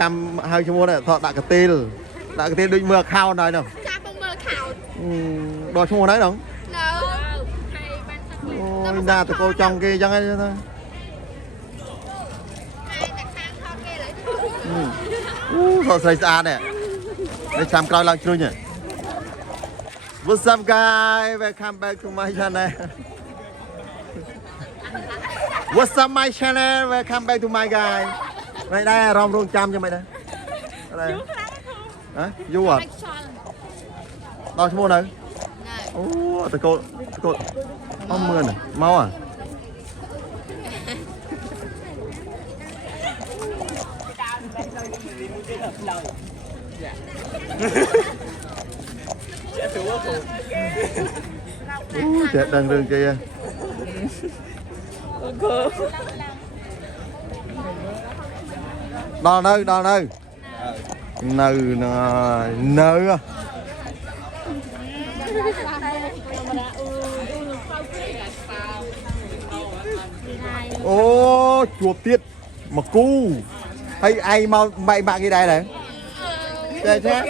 จำhaiชั่วโมงเนี่ยthọដាក់កាទីលដូចមើលខោនហើយនោះចាំមកមើលខោដល់ชั่วโมงđấy đúng នៅអូយណាតកោចង់គេអញ្ចឹងហ្នឹងណាហើយតែខាងខោគេឡើយអូសស្រីស្អាតនេះនេះចាំក្រោយឡើងជ្រុញហ៎ What's up guys welcome back to my channel What's up my channel welcome back to my guy មិនដែរអារម្មណ៍រងចាំយ៉ាងម៉េចដែរហ៎យូរអត់ដល់ឈ្មោះនៅអូតកោអមមើលមកអាតែដឹងរឿងគេដល់នៅនៅហ្នឹងអូជួបទៀតមកគូហើយឯងមកបែកបាក់គេដែរទេចេះ